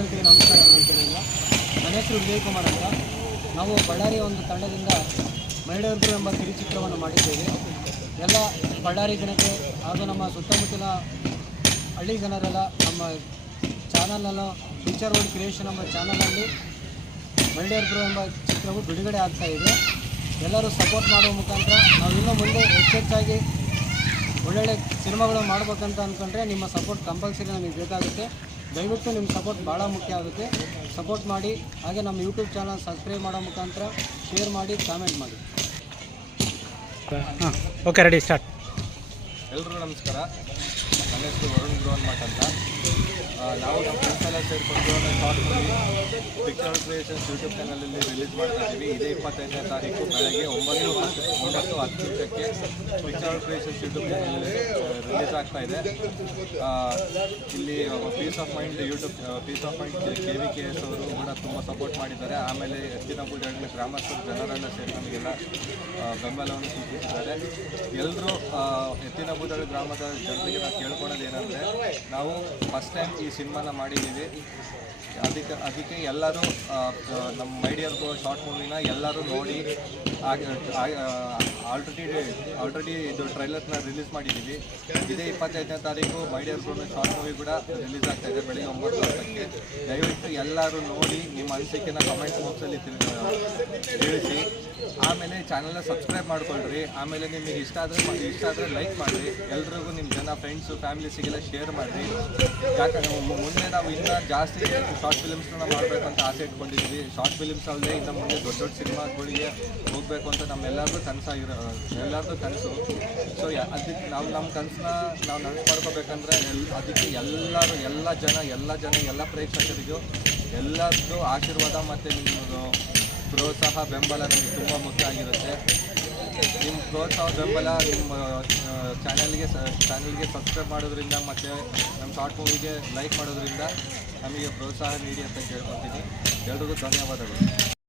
ವೀಕ್ಷಕರಿಗೆ ನಮಸ್ಕಾರ ಅಂತೇಳಿಲ್ಲ. ನನ್ನ ಹೆಸರು ವಿಜಯ್ ಕುಮಾರ್ ಅಂತ. ನಾವು ಬಳ್ಳಾರಿಯ ಒಂದು ತಂಡದಿಂದ ಮಹಿಳೆಯರು ಎಂಬ ಕಿರುಚಿತ್ರವನ್ನು ಮಾಡಿದ್ದೇವೆ. ಎಲ್ಲ ಬಳ್ಳಾರಿ ಜನತೆ ಹಾಗೂ ನಮ್ಮ ಸುತ್ತಮುತ್ತಲ ಹಳ್ಳಿ ಜನರೆಲ್ಲ ನಮ್ಮ ಚಾನಲನ್ನು ಪಿಕ್ಚರ್ ವರ್ಲ್ಡ್ ಕ್ರಿಯೇಷನ್ ಎಂಬ ಚಾನಲಲ್ಲಿ ಮಹಿಳೆಯರು ಎಂಬ ಚಿತ್ರವು ಬಿಡುಗಡೆ ಆಗ್ತಾಯಿದೆ. ಎಲ್ಲರೂ ಸಪೋರ್ಟ್ ಮಾಡುವ ಮುಖಾಂತರ ನಾವು ಇನ್ನೂ ಮುಂದೆ ಹೆಚ್ಚೆಚ್ಚಾಗಿ ಒಳ್ಳೊಳ್ಳೆ ಸಿನಿಮಾಗಳು ಮಾಡ್ಬೇಕಂತ ಅಂದ್ಕೊಂಡ್ರೆ ನಿಮ್ಮ ಸಪೋರ್ಟ್ ಕಂಪಲ್ಸರಿ ನಮಗೆ ಬೇಕಾಗುತ್ತೆ. ದಯವಿಟ್ಟು ನಿಮ್ಮ ಸಪೋರ್ಟ್ ಭಾಳ ಮುಖ್ಯ ಆಗುತ್ತೆ. ಸಪೋರ್ಟ್ ಮಾಡಿ, ಹಾಗೆ ನಮ್ಮ ಯೂಟ್ಯೂಬ್ ಚಾನಲ್ ಸಬ್ಸ್ಕ್ರೈಬ್ ಮಾಡೋ ಮುಖಾಂತರ ಶೇರ್ ಮಾಡಿ, ಕಾಮೆಂಟ್ ಮಾಡಿ. Okay, ready, start. ಎಲ್ರಿಗೂ ನಮಸ್ಕಾರ. ನನ್ನ ಹೆಸರು ವರುಣ್ ಗ್ರೋನ್ಮಠ್ ಅಂತ. ನಾವು ನಮ್ಮ ಫ್ರೆಂಡ್ಸ್ ಎಲ್ಲ ಸೇರಿಕೊಂಡು short movie picture creations YouTube ಚಾನಲಲ್ಲಿ ರಿಲೀಸ್ ಮಾಡ್ತಾ ಇದ್ದೀವಿ. ಇದೇ 25ನೇ ತಾರೀಕು ಬೆಳಗ್ಗೆ 9:10 picture creations YouTube channel release ಆಗ್ತಾ ಇದೆ. ಇಲ್ಲಿ ಪೀಸ್ ಆಫ್ ಮೈಂಡ್ KVKS ಅವರು ಕೂಡ ತುಂಬ ಸಪೋರ್ಟ್ ಮಾಡಿದ್ದಾರೆ. ಆಮೇಲೆ ಎತ್ತಿನಬೂದಿಹಳ್ಳಿ ಗ್ರಾಮಸ್ಥರು ಜನರೆಲ್ಲ ಸೇರಿ ನಮಗೆಲ್ಲ ಬೆಂಬಲವನ್ನು ಸೂಚಿಸಿದ್ದಾರೆ. ಎಲ್ಲರೂ ಎತ್ತಿನಬೂದಿಹಳ್ಳಿ ಗ್ರಾಮದ ಜನರಿಗೆ ನಾವು ಕೇಳ್ಕೊಳ್ಳೋದು ಏನಂದರೆ, ನಾವು ಫಸ್ಟ್ ಟೈಮ್ ಈ ಸಿನಿಮಾನ ಮಾಡಿದ್ದೀವಿ. ಅದಕ್ಕೆ ಎಲ್ಲರೂ ನಮ್ಮ ಮೈಡಿಯರ್ದು ಶಾರ್ಟ್ ಮೂವಿನ ಎಲ್ಲರೂ ನೋಡಿ. ಆಲ್ರೆಡಿ ಇದು ಟ್ರೈಲರ್ನ ರಿಲೀಸ್ ಮಾಡಿದ್ದೀವಿ. ಇದೇ 25ನೇ ತಾರೀಕು ಮೈಡಿಯರ್ದು ಶಾರ್ಟ್ ಮೂವಿ ಕೂಡ ರಿಲೀಸ್ ಆಗ್ತಾಯಿದೆ ಬೆಳಿಗ್ಗೆ 9:10. ದಯವಿಟ್ಟು ಎಲ್ಲರೂ ನೋಡಿ ನಿಮ್ಮ ಅನಿಸಿಕೆನ ಕಮೆಂಟ್ ಬಾಕ್ಸಲ್ಲಿ ತಿಳಿಸಿ. ಆಮೇಲೆ ಚಾನಲ್ನ ಸಬ್ಸ್ಕ್ರೈಬ್ ಮಾಡ್ಕೊಳ್ರಿ. ಆಮೇಲೆ ನಿಮಗೆ ಇಷ್ಟ ಆದರೆ ಲೈಕ್ ಮಾಡಿರಿ. ಎಲ್ರಿಗೂ ನಿಮ್ಮ ಜನ ಫ್ರೆಂಡ್ಸು ಫ್ಯಾಮಿಲೀಸಿಗೆಲ್ಲ ಶೇರ್ ಮಾಡಿರಿ. ಯಾಕಂದರೆ ಮುಂದೆ ನಾವು ಇನ್ನೂ ಜಾಸ್ತಿ ಶಾರ್ಟ್ ಫಿಲಿಮ್ಸ್ನ ಮಾಡಬೇಕಂತ ಆಸೆ ಇಟ್ಕೊಂಡಿದ್ದೀವಿ. ಶಾರ್ಟ್ ಫಿಲಿಮ್ಸ್ ಅಲ್ಲದೆ ಇನ್ನು ಮುಂದೆ ದೊಡ್ಡ ದೊಡ್ಡ ಸಿನಿಮಾಗಳಿಗೆ ಹೋಗಬೇಕು ಅಂತ ಎಲ್ಲರದ್ದು ಕನಸು. ಸೊ ಅದಕ್ಕೆ ನಮ್ಮ ಕನಸನ್ನ ನಾವು ನನಸು ಮಾಡ್ಕೋಬೇಕಂದ್ರೆ ಅದಕ್ಕೆ ಎಲ್ಲ ಪ್ರೇಕ್ಷಕರಿಗೂ ಎಲ್ಲರದ್ದು ಆಶೀರ್ವಾದ ಮತ್ತು ನಿಮ್ಮದು ಪ್ರೋತ್ಸಾಹ ಬೆಂಬಲ ನಮಗೆ ತುಂಬ ಮುಖ್ಯ ಆಗಿರುತ್ತೆ. ನಿಮ್ಮ ಪ್ರೋತ್ಸಾಹ ಬೆಂಬಲ ನಿಮ್ಮ ಚಾನಲ್ಗೆ ಸಬ್ಸ್ಕ್ರೈಬ್ ಮಾಡೋದ್ರಿಂದ ಮತ್ತು ನಮ್ಮ ಶಾರ್ಟ್ ಮೂವಿಗೆ ಲೈಕ್ ಮಾಡೋದ್ರಿಂದ ನಮಗೆ ಪ್ರೋತ್ಸಾಹ ನೀಡಿ ಅಂತ ಕೇಳ್ಕೊತೀನಿ. ಎಲ್ರಿಗೂ ಧನ್ಯವಾದಗಳು.